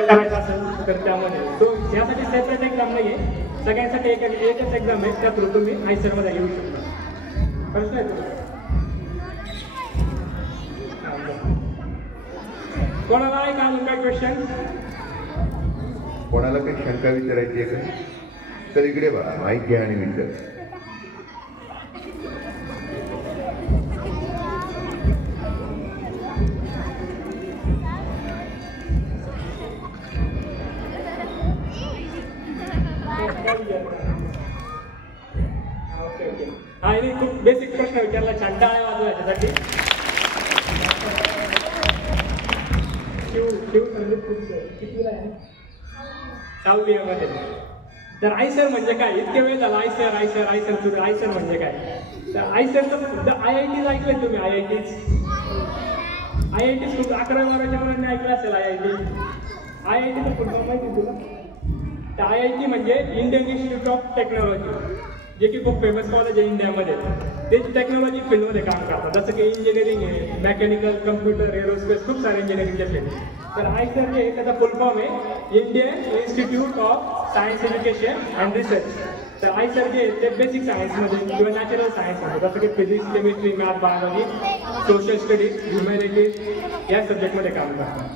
करायचं असेल तर त्यामध्ये तो यासाठी सेपरेट एक्झाम नाही आहे, सगळ्यांसाठी एकच एक्झाम आहे. त्या थ्रू तुम्ही आयसरमध्ये येऊ शकता. प्रश्न आहे तुला कोणाला आहे का अजून काय क्वेश्चन? कोणाला काही शंका विचारायची आहे का? तर इकडे बघा, माईक घ्या आणि विचार. हा, खूप बेसिक प्रश्न विचारला, छान टाळ्या वाजवा याच्यासाठी. कितीला आहे? 6वी मध्ये. तर आयसर म्हणजे काय? इतके वेळ झाला आयसर आयसर आयसर सुरू. आयसर म्हणजे काय? तर आयसरचं IITs ऐकलंय तुम्ही? IITs खूप 11वी-12वीच्या मुलांनी ऐकलं असेल. IIT फुल फॉर्म माहिती तुला? तर IIT म्हणजे इंडियन इन्स्टिट्यूट ऑफ टेक्नॉलॉजी, जे की खूप फेमस कॉलेज आहे इंडियामध्ये. ते टेक्नॉलॉजी फील्डमध्ये काम करतात, जसं की इंजिनिअरिंग आहे, मेकॅनिकल, कम्प्युटर, एरोस्पेस, खूप सारे इंजिनिअरिंगच्या फील्ड. तर आयसर हे त्याचा फुल फॉर्म आहे Indian institute of science education and research. तर आयसर जे ते बेसिक सायन्समध्ये किंवा नॅचरल सायन्समध्ये, जसं की physics, chemistry, math, biology, social studies, humanities या सब्जेक्टमध्ये काम करतात.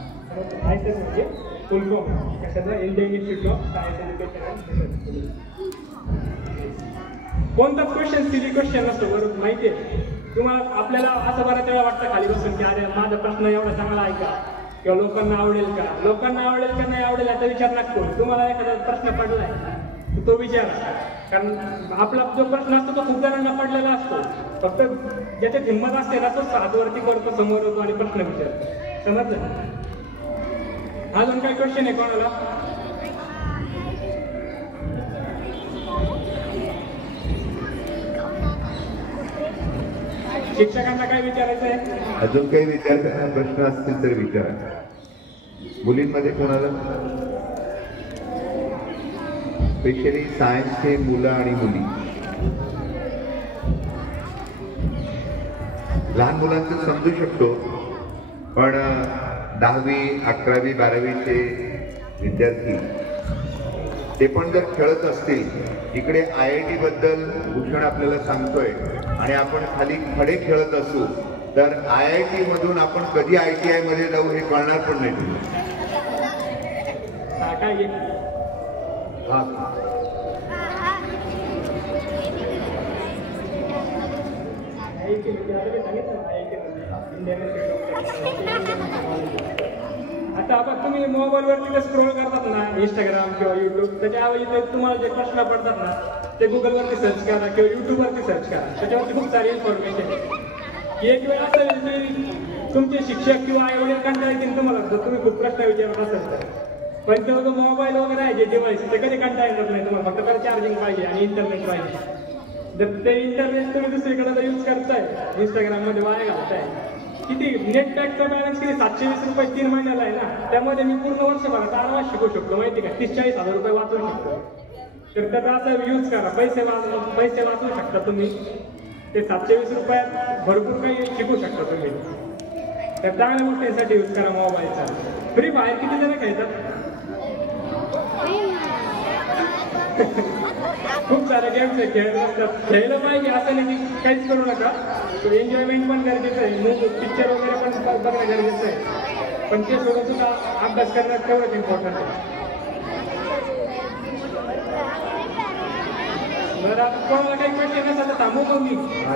आयसर म्हणजे फुल फॉर्म कशाचा? Indian institute of science education and research. कोणताच क्वेश्चन सिली क्वेश्चन नसतो, बरोबर? माहिती आहे तुम्हाला. आपल्याला असं बऱ्याच वेळा वाटतं खाली बसून की अरे माझा प्रश्न एवढा चांगला आहे का, किंवा लोकांना आवडेल का? लोकांना आवडेल का नाही आवडेल याचा विचार नका करू. तुम्हाला एखादा प्रश्न पडलाय तर तो विचारा, कारण आपला जो प्रश्न असतो तो खूप जणांना पडलेला असतो. फक्त ज्याच्यात हिंमत असते ना तो हातवरती करतो, समोर होतो आणि प्रश्न विचारतो. समजलं? अजून काय क्वेश्चन आहे कोणाला? शिक्षकांना काय विचारायचं आहे? अजून काही विचार प्रश्न असतील तर विचारा. मुलींमध्ये कोणाला? स्पेशली सायन्सचे मुलं आणि मुली. लहान मुलांचं समजू शकतो, पण 10वी, 11वी, 12वीचे विद्यार्थी ते पण जर खेळत असतील, इकडे IIT बद्दल भूषण आपल्याला सांगतोय आणि आपण खाली खडे खेळत असू, तर IIT मधून आपण कधी ITI मध्ये जाऊ हे कळणार पण नाही तुम्हाला. आता आपण तुम्ही मोबाईलवरती स्क्रोल करतात ना, इंस्टाग्राम किंवा युट्यूब, त्याच्याऐवजी तुम्हाला जे प्रश्न पडतात ना ते गुगलवरती सर्च करा किंवा युट्यूबवरती सर्च करा. त्याच्यावरती खूप सारी इन्फॉर्मेशन आहे. एक वेळ असं की तुमचे शिक्षक किंवा आई वडील कंटाळा येतील तुम्हाला, जर तुम्ही खूप प्रश्न विचारत असेल तर. पण तेव्हा जो मोबाईल वगैरे आहे, जे डिव्हाइस, ते कधी कंटाळा येणार नाही तुम्हाला. फक्त त्याला चार्जिंग पाहिजे आणि इंटरनेट पाहिजे. जर ते इंटरनेट तुम्ही दुसरीकडे यूज करताय, इंस्टाग्राममध्ये वाया घालताय, किती नेट पॅकचा बॅलन्स किती? 720 रुपये 3 महिन्याला आहे ना. त्यामध्ये मी पूर्ण वर्षभरात आरामात शिकू शकतो, माहिती का? 30-40 हजार रुपये वाचवू शकतो. तर त्याचा असा यूज करा, पैसे वाचवू शकता तुम्ही. ते 720 रुपयात भरपूर काही शिकू शकता तुम्ही. तर चांगल्या गोष्टींसाठी यूज करा मोबाईलचा. फ्री फायर किती जण खेळतात? खूप सारे गेम्स आहे, खेळत असतात. खेळलं पाहिजे असं नाही की काहीच करू नका. एन्जॉयमेंट पण गरजेचं आहे, पिक्चर वगैरे पण बघणं गरजेचं आहे. पण ते सोडून सुद्धा अभ्यास करणं तेवढंच इम्पॉर्टंट आहे. बरं, आता कोणाला काही क्वेश्चन असेल तर थांबू पण मी.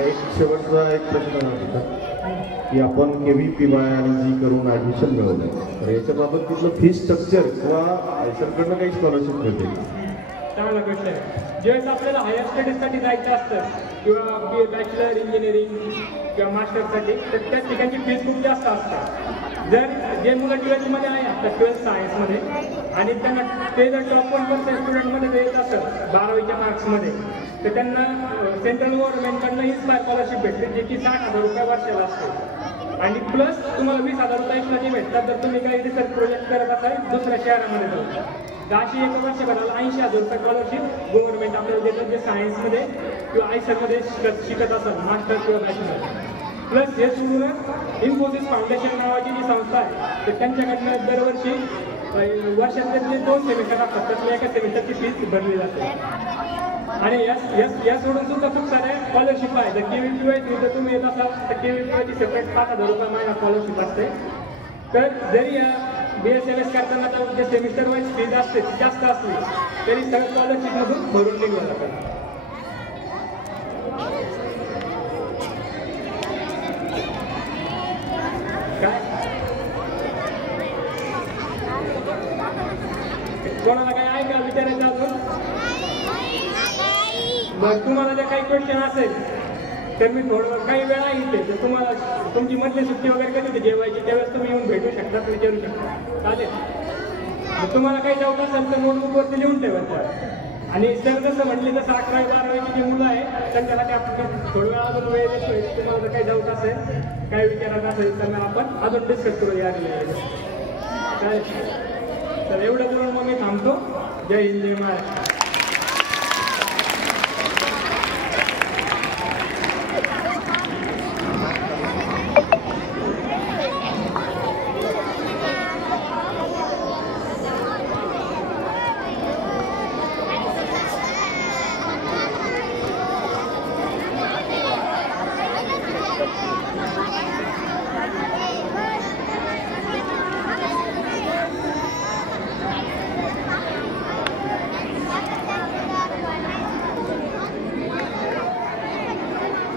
एक शेवटचा एक प्रश्न होता की आपण KVPY आणि जी करून ॲडमिशन मिळवलं, तर याच्याबाबत कुठलं फी स्ट्रक्चर किंवा आयसरकडनं काही स्कॉलरशिप मिळते? चांगला क्वेश्चन आहे. ज्यावेळेस आपल्याला हायर स्टडीजसाठी जायचं असतं किंवा बॅचलर इंजिनिअरिंग किंवा मास्टरसाठी, तर त्या ठिकाणची फीज खूप जास्त असतात. जर जे मुलं 12वीमध्ये आहे आता 12th सायन्समध्ये आणि त्यांना ते जर टॉप 1% स्टुडंटमध्ये जर येत असेल 12वीच्या मार्क्समध्ये, तर त्यांना सेंट्रल गव्हर्नमेंटकडनं ही स्कॉलरशिप भेटते, जे की 60,000 रुपये वर्षाला असते. आणि प्लस तुम्हाला 20,000 रुपये एक्स्ट्राचे भेटतात जर तुम्ही काही रिसर्च प्रोजेक्ट करत असाल दुसऱ्या शहरामध्ये जाऊन. अशी एका वर्षभराला 80,000 रुपये स्कॉलरशिप गव्हर्नमेंट आपल्याला देतं, जे सायन्समध्ये किंवा आयसरमध्ये शिकत असाल, मास्टर किंवा बॅचलर. प्लस हे सोडूनच इन्फोसिस फाउंडेशन नावाची जी संस्था आहे, तर त्यांच्याकडनं दरवर्षी वर्षातले जे 2 सेमिस्टर असतात त्यातल्या एका सेमिस्टरची फीस भरली जाते. आणि या सोडून सुद्धा खूप साऱ्या स्कॉलरशिप आहे. जर KVPY जर तुम्ही येत असाल तर KVPYची सेपरेट 5,000 रुपये महिना स्कॉलरशिप असते. तर जरी BSMS करताना जे सेमिस्टर वाईज फीज असते ती जास्त असली तरी सगळं स्कॉलरशिपमधून भरून निघलं जातं. काय कोणाला काय आहे का विचारायचं अजून? मग तुम्हाला जर काही क्वेश्चन असेल तर मी थोडं काही वेळा येते. जर तुम्हाला तुमची मधली सुट्टी वगैरे कधी होती जेवायची त्यावेळेस तुम्ही येऊन भेटू शकता, विचारू शकता. चालेल. मग तुम्हाला काही डाऊट असेल तर नोटबुकवरती लिहून ठेवायचं. आणि सर जसं म्हटले तसं 11वी-12वीची जी मुलं आहेत त्यांच्यासाठी आपण थोडं वेळा अजून वेळ देतोय. तुम्हाला जर काही डाऊट असेल काही विचारायचं असेल तर आपण अजून डिस्कस करू या काय. तर एवढं करून मग मी थांबतो. जय हिंद, जय महाराष्ट्र.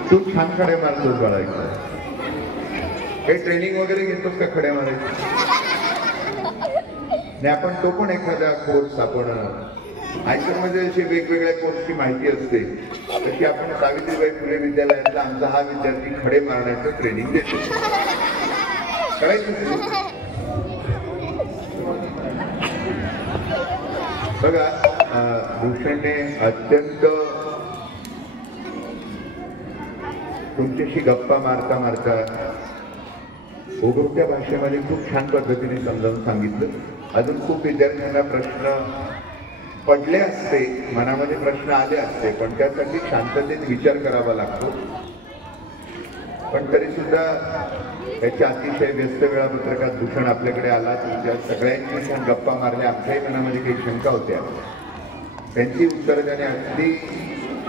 तू छान खडे मारतोस बाळा. काही ट्रेनिंग वगैरे घेतोस का खड्या मारायची? नाही, आपण तो पण एखादा कोर्स आपण आयसरमध्ये अशी वेगवेगळ्या कोर्सची माहिती असते तशी आपण सावित्रीबाई फुले विद्यालयातला आमचा हा विद्यार्थी खडे मारण्याचं ट्रेनिंग देतो. करायचं बघा. भूषणने अत्यंत तुमच्याशी गप्पा मारता मारता ओघवत्या भाषेमध्ये खूप छान पद्धतीने समजावून सांगितलं. अजून खूप विद्यार्थ्यांना प्रश्न पडले असते, मनामध्ये प्रश्न आले असते, पण त्यासाठी शांततेत विचार करावा लागतो. पण तरी सुद्धा त्याच्या अतिशय व्यस्त वेळापत्रकात भूषण आपल्याकडे आला. तुमच्या सगळ्यांची छान गप्पा मारल्या. आमच्याही मनामध्ये काही शंका होत्या, त्यांची उत्तरं त्याने अगदी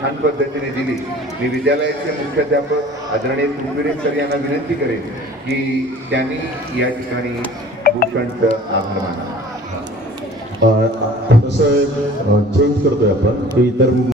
छान पद्धतीने दिली. मी विद्यालयाचे मुख्याध्यापक आदरणीय तुंबिरे सर यांना विनंती करेन की त्यांनी या ठिकाणी भूषणचं आभार माना. थोडंसं चेंज करतोय आपण की इतर